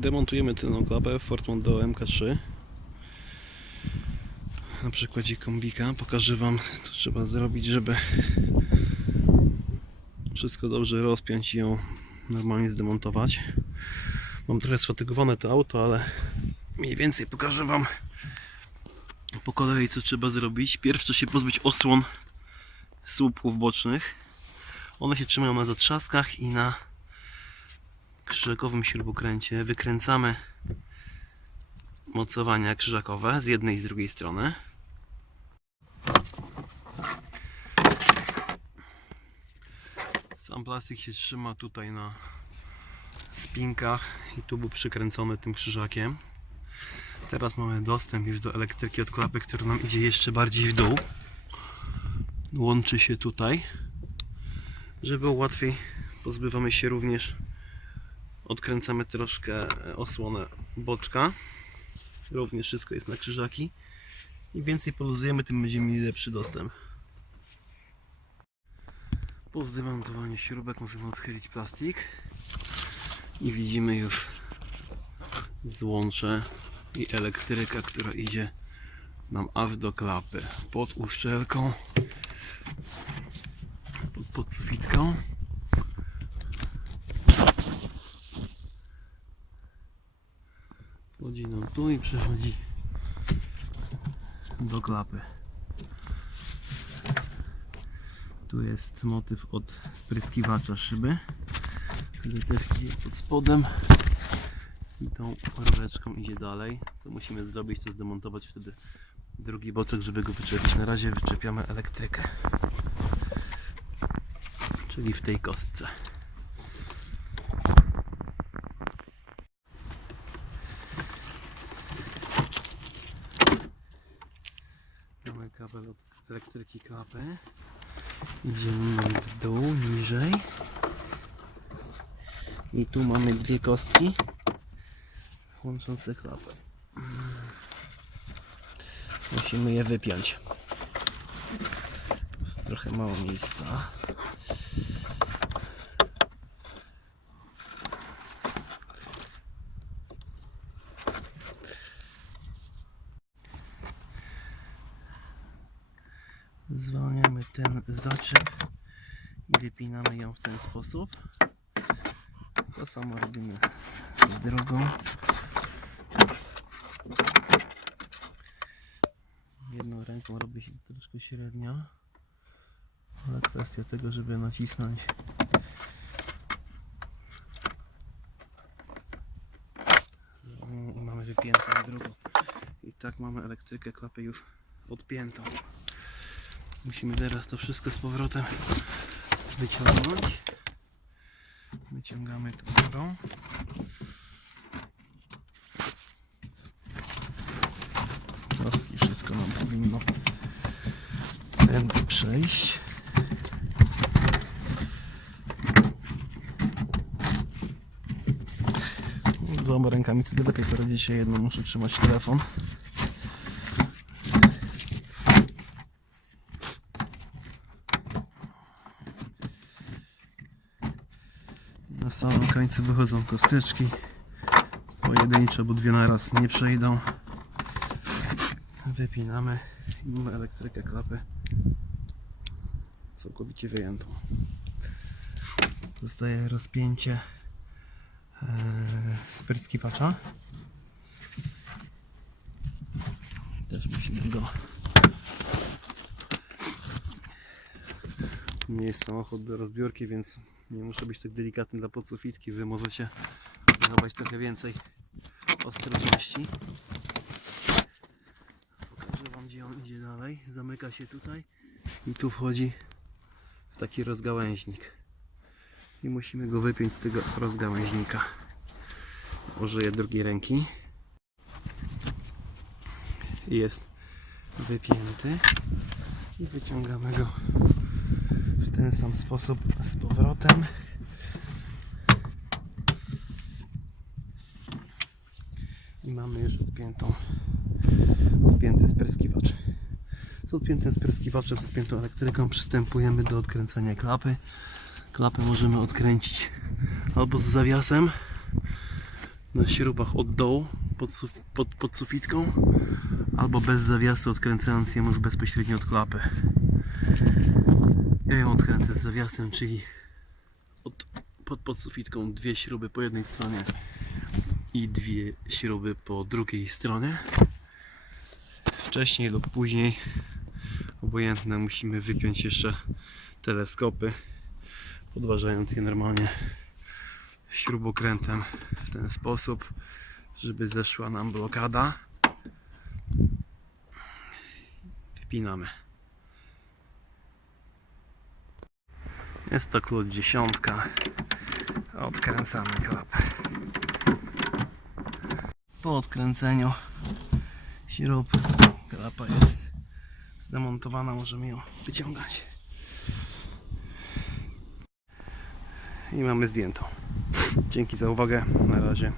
Demontujemy tylną klapę Ford Mondeo MK3 na przykładzie kombika pokażę Wam co trzeba zrobić, żeby wszystko dobrze rozpiąć i ją normalnie zdemontować. Mam trochę sfatygowane to auto, ale mniej więcej pokażę Wam po kolei co trzeba zrobić. Pierw trzeba się pozbyć osłon słupków bocznych. One się trzymają na zatrzaskach i na krzyżakowym śrubokręcie. Wykręcamy mocowania krzyżakowe z jednej i z drugiej strony. Sam plastik się trzyma tutaj na spinkach i tu był przykręcony tym krzyżakiem. Teraz mamy dostęp już do elektryki od klapy, która nam idzie jeszcze bardziej w dół. Łączy się tutaj. Żeby łatwiej, pozbywamy się również, odkręcamy troszkę osłonę boczka. Również wszystko jest na krzyżaki. Im więcej poluzujemy, tym będziemy mieli lepszy dostęp. Po zdemontowaniu śrubek możemy odchylić plastik i widzimy już złącze i elektryka, która idzie nam aż do klapy pod uszczelką pod podsufitką wchodzi tu i przechodzi do klapy tu jest motyw od spryskiwacza szyby który też idzie pod spodem i tą rureczką idzie dalej. Co musimy zrobić, to zdemontować wtedy drugi boczek, żeby go wyczepić. Na razie wyczepiamy elektrykę. Czyli w tej kostce. Mamy kabel od elektryki klapy. Idziemy w dół, niżej. I tu mamy dwie kostki łączące klapę. Musimy je wypiąć. Jest trochę mało miejsca. Zwalniamy ten zaczep i wypinamy ją w ten sposób. To samo robimy z drugą. Jedną ręką robi się troszkę średnio. Ale kwestia tego, żeby nacisnąć. I mamy wypiętą drugą. I tak mamy elektrykę, klapę już odpiętą. Musimy teraz to wszystko z powrotem wyciągnąć. Wyciągamy tą. Paski, wszystko nam powinno tędy przejść. Dwoma rękami sobie lepiej poradzi się jedną muszę trzymać telefon. Samym końcu wychodzą kosteczki. Pojedyncze, bo dwie naraz nie przejdą. Wypinamy i mamy elektrykę klapy całkowicie wyjętą. Zostaje rozpięcie e, spryskiwacza. Też musimy go nie jest samochód do rozbiórki, więc nie muszę być tak delikatny dla podsufitki. Wy możecie zachować trochę więcej ostrożności. Pokażę Wam gdzie on idzie dalej. Zamyka się tutaj i tu wchodzi w taki rozgałęźnik. I musimy go wypiąć z tego rozgałęźnika. Użyję drugiej ręki. Jest wypięty i wyciągamy go ten sam sposób z powrotem. I mamy już odpiętą, odpięty spryskiwacz. Z odpiętym spryskiwaczem, z odpiętą elektryką przystępujemy do odkręcenia klapy. Klapę możemy odkręcić albo z zawiasem, na śrubach od dołu pod, suf- pod, pod sufitką albo bez zawiasu odkręcając ją już bezpośrednio od klapy. Ja ją odkręcę zawiasem, czyli od, pod, pod sufitką dwie śruby po jednej stronie i dwie śruby po drugiej stronie. Wcześniej lub później, obojętne, musimy wypiąć jeszcze teleskopy, podważając je normalnie śrubokrętem w ten sposób, żeby zeszła nam blokada. Wypinamy. Jest to klucz dziesiątka. Odkręcamy klapę. Po odkręceniu śrub klapa jest zdemontowana, możemy ją wyciągać. I mamy zdjętą. Dzięki za uwagę. Na razie.